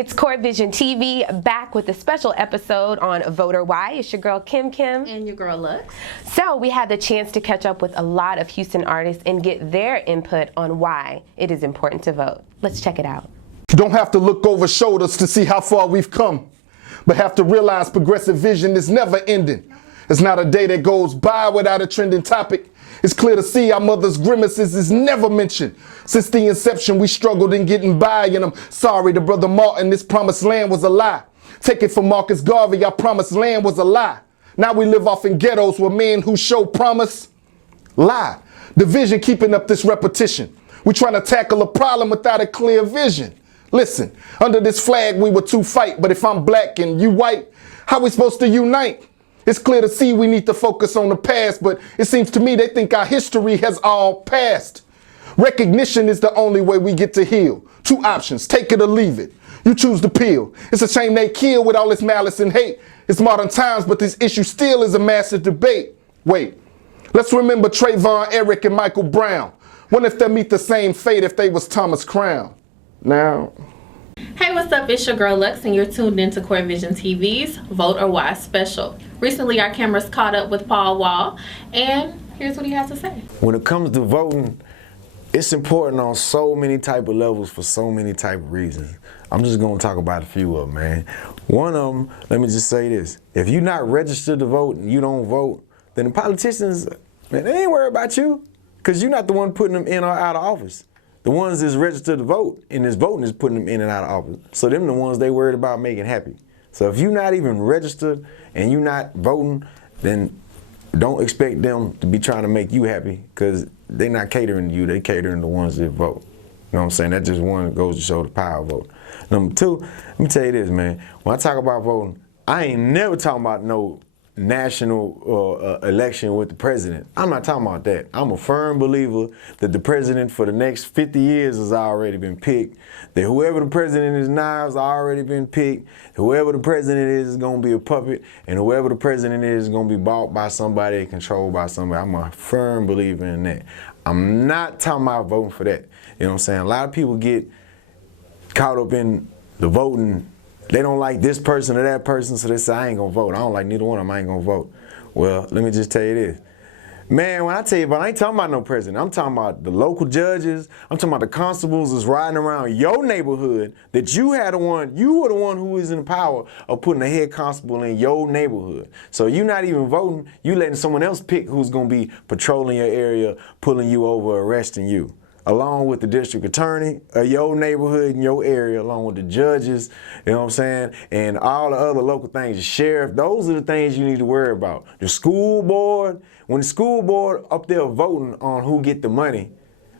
it's CoreVision TV back with a special episode on Voter Why. It's your girl Kim. And your girl Lux. So we had the chance to catch up with a lot of Houston artists and get their input on why it is important to vote. Let's check it out. You don't have to look over shoulders to see how far we've come, but have to realize progressive vision is never ending. There's not a day that goes by without a trending topic. It's clear to see our mother's grimaces is never mentioned. Since the inception, we struggled in getting by, and I'm sorry to Brother Martin, this promised land was a lie. Take it from Marcus Garvey, our promised land was a lie. Now we live off in ghettos where men who show promise lie. Division keeping up this repetition. We're trying to tackle a problem without a clear vision. Listen, under this flag we were to fight, but if I'm black and you white, how we supposed to unite? It's clear to see we need to focus on the past, but it seems to me they think our history has all passed. Recognition is the only way we get to heal. Two options, take it or leave it. You choose the pill. It's a shame they kill with all this malice and hate. It's modern times, but this issue still is a massive debate. Wait, let's remember Trayvon, Eric, and Michael Brown. What if they meet the same fate if they was Thomas Crown? Now... Hey, what's up? It's your girl Lux, and you're tuned into CoreVision TV's Vote or Why special. Recently, our cameras caught up with Paul Wall, and here's what he has to say. When it comes to voting, it's important on so many type of levels for so many type of reasons. I'm just going to talk about a few of them, man. One of them, let me just say this. If you're not registered to vote and you don't vote, then the politicians, man, they ain't worried about you, because you're not the one putting them in or out of office. The ones that's registered to vote, and this voting is putting them in and out of office. So them the ones they worried about making happy. So if you're not even registered and you're not voting, then don't expect them to be trying to make you happy, because they're not catering to you, they catering to the ones that vote. You know what I'm saying? That just one goes to show the power of vote. Number two, let me tell you this, man. When I talk about voting, I ain't never talking about no national election with the president. I'm not talking about that. I'm a firm believer that the president for the next 50 years has already been picked, that whoever the president is now has already been picked, whoever the president is going to be a puppet, and whoever the president is going to be bought by somebody and controlled by somebody. I'm a firm believer in that. I'm not talking about voting for that. You know what I'm saying? A lot of people get caught up in the voting. They don't like this person or that person, so they say, I ain't gonna vote. I don't like neither one of them, I ain't gonna vote. Well, let me just tell you this. Man, when I tell you about, I ain't talking about no president. I'm talking about the local judges. I'm talking about the constables that's riding around your neighborhood, that you were the one who was in power of putting a head constable in your neighborhood. So you're not even voting, you letting someone else pick who's gonna be patrolling your area, pulling you over, arresting you, along with the district attorney of your neighborhood and your area, along with the judges, you know what I'm saying, and all the other local things, the sheriff. Those are the things you need to worry about. The school board, when the school board up there voting on who get the money,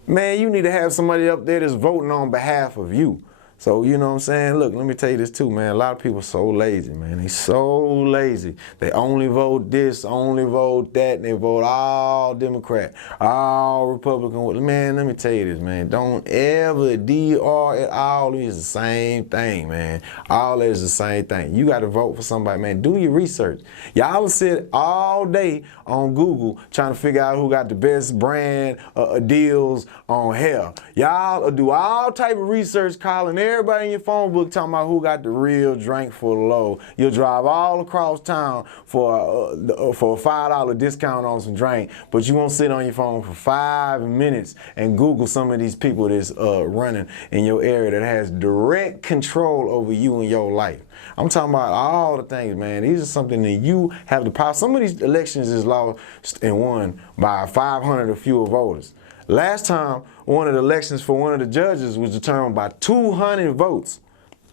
man, you need to have somebody up there that's voting on behalf of you. So, you know what I'm saying? Look, let me tell you this too, man. A lot of people are so lazy, man. They so lazy. They only vote this, only vote that, and they vote all Democrat, all Republican. Man, let me tell you this, man. Don't ever DR at all is the same thing, man. All that is the same thing. You got to vote for somebody, man. Do your research. Y'all sit all day on Google trying to figure out who got the best brand deals on hair. Y'all do all type of research, calling everybody in your phone book talking about who got the real drink for low. You'll drive all across town for a $5 discount on some drink, but you won't sit on your phone for 5 minutes and Google some of these people that's running in your area that has direct control over you and your life. I'm talking about all the things, man. These are something that you have the power. Some of these elections is lost and won by 500 or fewer voters. Last time, one of the elections for one of the judges was determined by 200 votes.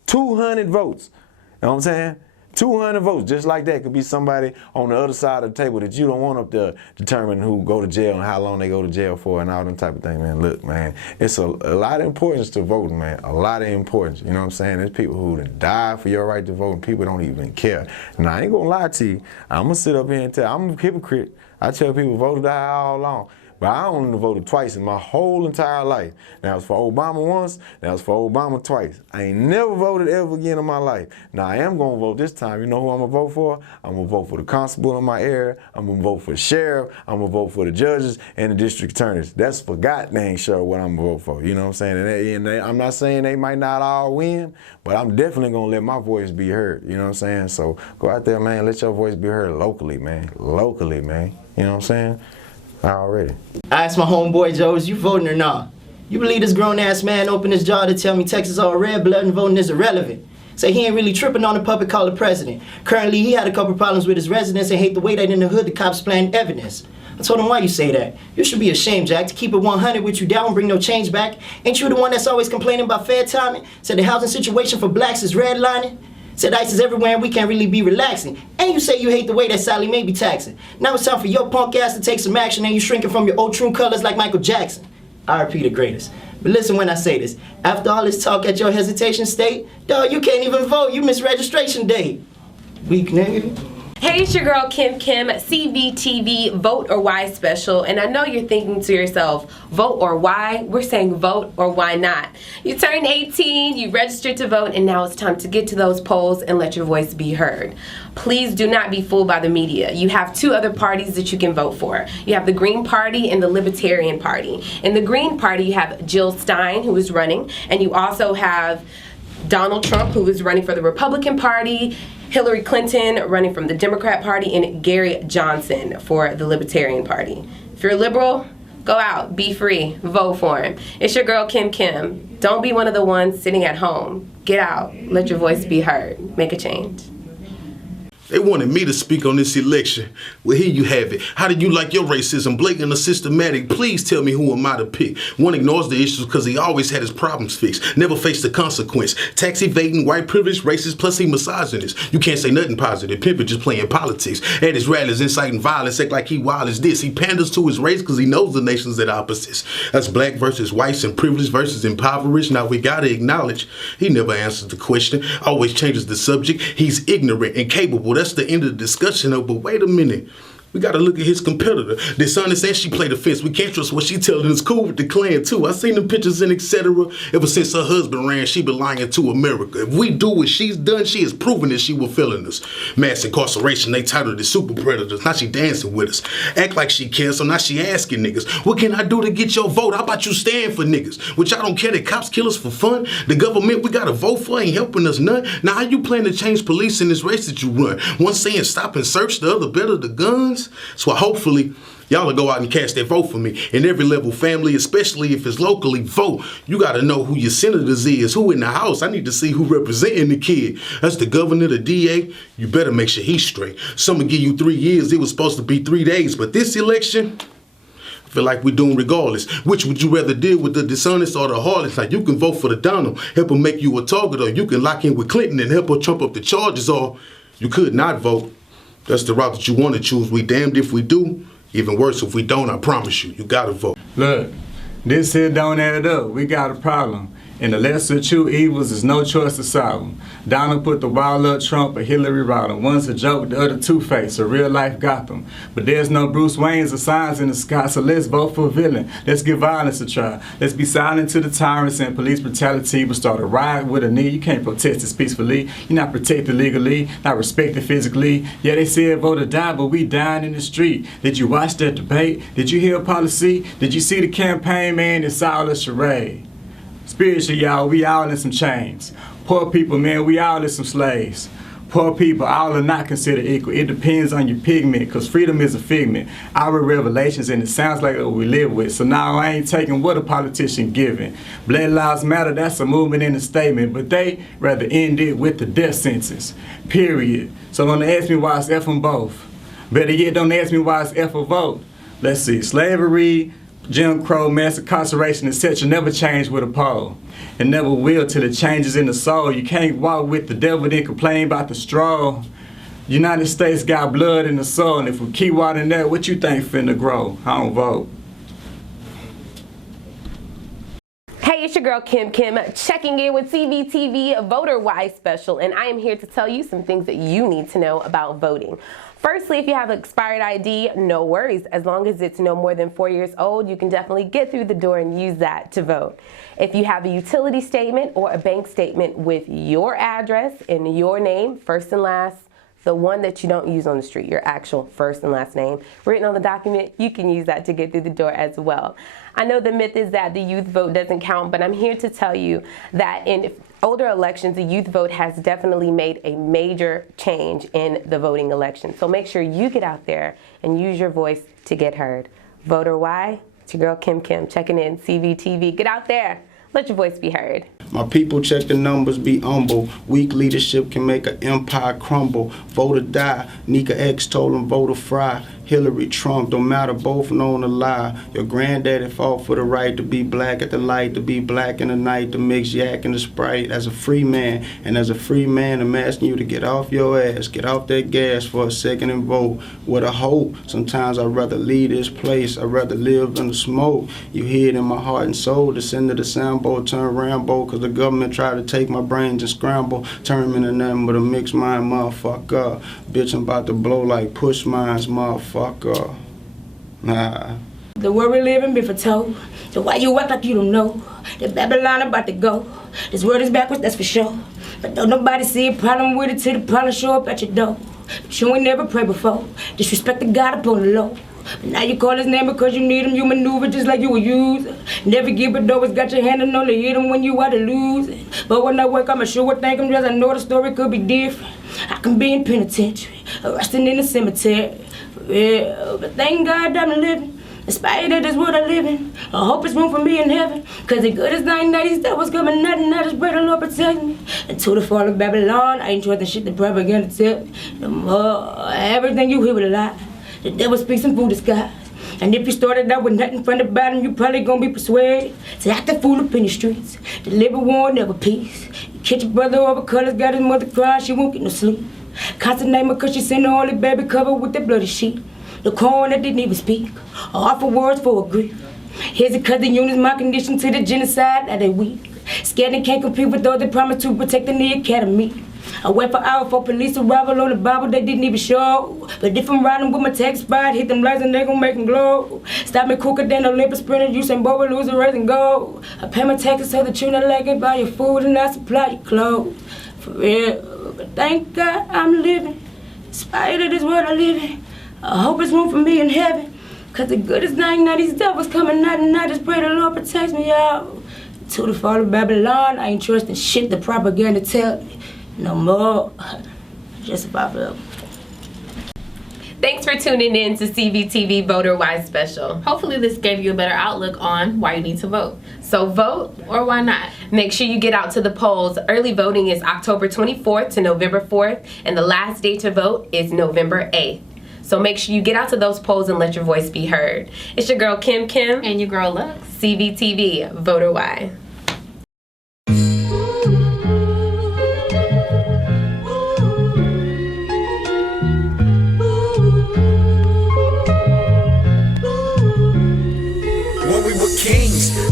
200 votes. You know what I'm saying? 200 votes, just like that. Could be somebody on the other side of the table that you don't want up there determining who go to jail and how long they go to jail for and all them type of things, man. Look, man, it's a lot of importance to voting, man. A lot of importance. You know what I'm saying? There's people who die for your right to vote and people don't even care. Now, I ain't gonna lie to you. I'm gonna sit up here and tell, I'm a hypocrite. I tell people vote or die all along. but I only voted twice in my whole entire life. That was for Obama once, that was for Obama twice. I ain't never voted ever again in my life. Now I am gonna vote this time. You know who I'm gonna vote for? I'm gonna vote for the constable in my area, I'm gonna vote for the sheriff, I'm gonna vote for the judges and the district attorneys. That's for God dang sure what I'm gonna vote for. You know what I'm saying? And I'm not saying they might not all win, but I'm definitely gonna let my voice be heard. You know what I'm saying? So go out there, man, let your voice be heard locally, man. Locally, man. You know what I'm saying? Already. I asked my homeboy Joe, is you voting or not? You believe this grown-ass man opened his jaw to tell me Texas all red blood and voting is irrelevant? Say he ain't really tripping on the puppet called the president. Currently, he had a couple problems with his residents and hate the way that in the hood the cops playing evidence. I told him, why you say that? You should be ashamed, Jack, to keep it 100 with you down and bring no change back. Ain't you the one that's always complaining about fair timing? Said the housing situation for blacks is redlining? Said ICE is everywhere and we can't really be relaxing. And you say you hate the way that Sally Mae be taxing. Now it's time for your punk ass to take some action and you shrinking from your old true colors like Michael Jackson. RP the greatest. But listen when I say this. After all this talk at your hesitation state, dawg, you can't even vote. You missed registration date. Weak nigga. Hey, it's your girl Kim, CoreVizion Vote or Why special, and I know you're thinking to yourself, vote or why? We're saying vote or why not. You turned 18, you registered to vote, and now it's time to get to those polls and let your voice be heard. Please do not be fooled by the media. You have two other parties that you can vote for. You have the Green Party and the Libertarian Party. In the Green Party, you have Jill Stein, who is running, and you also have Donald Trump, who is running for the Republican Party, Hillary Clinton running from the Democrat Party, and Gary Johnson for the Libertarian Party. If you're a liberal, go out, be free, vote for him. It's your girl Kim. Don't be one of the ones sitting at home. Get out, let your voice be heard, make a change. They wanted me to speak on this election. Well, here you have it. How did you like your racism? Blatant or systematic? Please tell me who am I to pick. One ignores the issues because he always had his problems fixed. Never faced the consequence. Tax evading, white privilege, racist, plus he misogynist. You can't say nothing positive. Pimpin' just playing politics. At his rallies, inciting violence, act like he wild as this. He panders to his race because he knows the nation's at opposites. That's black versus whites and privileged versus impoverished. Now we gotta acknowledge he never answers the question. Always changes the subject. He's ignorant, incapable. That's the end of the discussion, though. But wait a minute. We got to look at his competitor. Dishonest and she played the fence. We can't trust what she telling us. Cool with the Klan, too. I seen the pictures and etc. Ever since her husband ran, she been lying to America. If we do what she's done, she has proven that she was failing us. Mass incarceration, they titled it super predators. Now she dancing with us. Act like she cares, so now she asking niggas, what can I do to get your vote? How about you stand for niggas? Which I don't care that cops kill us for fun. The government we got to vote for ain't helping us none. Now how you plan to change police in this race that you run? One saying stop and search, the other better the guns. So hopefully y'all will go out and cast that vote for me. And every level family, especially if it's locally, vote. You got to know who your senators is, who in the House. I need to see who representing the kid. That's the governor, the DA. You better make sure he's straight. Some will give you 3 years. It was supposed to be 3 days. But this election, I feel like we're doing regardless. Which would you rather deal with, the dishonest or the heartless? Like you can vote for the Donald, help him make you a target, or you can lock in with Clinton and help her trump up the charges, or you could not vote. That's the route that you want to choose. We damned if we do. Even worse if we don't, I promise you. You gotta vote. Look, this here don't add up. We got a problem. And the lesser of two evils is no choice to solve them. Donald put the wild up Trump or Hillary Rodham. One's a joke, the other Two-Face, a real life Gotham. But there's no Bruce Waynes or signs in the sky, so let's vote for a villain. Let's give violence a try. Let's be silent to the tyrants and police brutality, but start a riot with a knee. You can't protest this peacefully. You're not protected legally, not respected physically. Yeah, they said vote or die, but we dying in the street. Did you watch that debate? Did you hear policy? Did you see the campaign, man? It's all a charade. Spiritually, y'all, we all in some chains. Poor people, man, we all in some slaves. Poor people, all are not considered equal. It depends on your pigment, because freedom is a figment. Our revelations, and it sounds like what we live with. So now I ain't taking what a politician giving. Black Lives Matter, that's a movement and a statement, but they rather end it with the death sentence, period. So don't ask me why it's F on both. Better yet, don't ask me why it's F or vote. Let's see, slavery, Jim Crow, mass incarceration, etc. never change with a poll. It never will till it changes in the soul. You can't walk with the devil then complain about the straw. United States got blood in the soul, and if we keep watering that, what you think finna grow? I don't vote. Hey, it's your girl Kim, checking in with CoreVizion TV Vote or Why special, and I am here to tell you some things that you need to know about voting. Firstly, if you have an expired ID, no worries. As long as it's no more than 4 years old, you can definitely get through the door and use that to vote. If you have a utility statement or a bank statement with your address and your name, first and last, the one that you don't use on the street, your actual first and last name, written on the document, you can use that to get through the door as well. I know the myth is that the youth vote doesn't count, but I'm here to tell you that in older elections, the youth vote has definitely made a major change in the voting election. So make sure you get out there and use your voice to get heard. Vote or why? It's your girl Kim checking in, CVTV. Get out there. Let your voice be heard. My people check the numbers, be humble. Weak leadership can make an empire crumble. Vote or die. Nika X told him vote or fry. Hillary, Trump, don't matter, both known to lie. Your granddaddy fought for the right to be black at the light, to be black in the night, to mix yak and the Sprite. As a free man, and as a free man, I'm asking you to get off your ass, get off that gas for a second and vote with a hope. Sometimes I'd rather leave this place, I'd rather live in the smoke. You hear it in my heart and soul, descend to the sambo, turn Rambo, cause the government tried to take my brains and scramble, turn me into nothing but a mixed mind motherfucker. Bitch, I'm about to blow like push mines, motherfucker. Nah. The world we live in been foretold. So why you act like you don't know? The Babylon about to go. This world is backwards, that's for sure. But don't nobody see a problem with it till the problem show up at your door. But you ain't never prayed before. Disrespect the God up on the low. But now you call his name because you need him. You maneuver just like you a user. Never give it always got your hand on only hit him when you out to lose it. But when I wake I'ma sure thank him, just I know the story could be different. I can be in penitentiary, resting in the cemetery. Yeah, but thank God I'm living. In spite of this world I live in, I hope it's room for me in heaven. Cause the goodest thing that he said was coming, nothing. I just pray the Lord protect me. Until the fall of Babylon, I ain't trusting shit the propaganda tell me. No more, everything you hear with a lie. The devil speaks in through the skies. And if you started out with nothing from the bottom, you probably gonna be persuaded to act a fool up in the streets. Deliver war, never peace. You catch your brother over colors, got his mother crying, she won't get no sleep. Constant name her cause she sent her only baby covered with the bloody sheet. The corn that didn't even speak, or offer words for a grief. Here's a cousin units, my condition to the genocide that they weak. Scared and can't compete with those that promise to protect in the academy. I wait for hours for police arrival on the Bible they didn't even show. But if I'm riding with my tax spot, hit them lights and they gon' make them glow. Stop me quicker than Olympus sprinter, Usain Bolt lose a race and go. I pay my taxes so that you not like it, buy your food and I supply your clothes. For real, but thank God I'm living. In spite of this world I live in, I hope it's room for me in heaven. Cause the goodest thing that these devils coming out and I just pray the Lord protects me, y'all. To the fall of Babylon, I ain't trusting shit the propaganda tell me. No more. Just about it. Thanks for tuning in to CVTV Voter Wise Special. Hopefully this gave you a better outlook on why you need to vote. So vote Or why not? Make sure you get out to the polls. Early voting is October 24th to November 4th, and the last day to vote is November 8th. So make sure you get out to those polls and let your voice be heard. It's your girl Kim And your girl Lux. CVTV Voter Wise.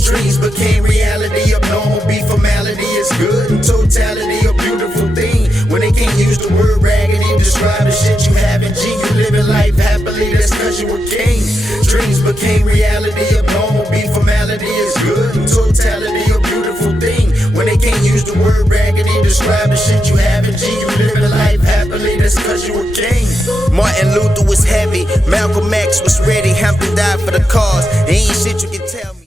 Dreams became reality, abnormal be formality is good and totality a beautiful thing. When they can't use the word raggedy to describe the shit you have in G, you living life happily, that's cause you a king. Dreams became reality, abnormal be formality is good and totality a beautiful thing. When they can't use the word raggedy to describe the shit you have in G, you living life happily, that's cause you a king. Martin Luther was heavy, Malcolm X was ready, Hampton died for the cause. There ain't shit you can tell me.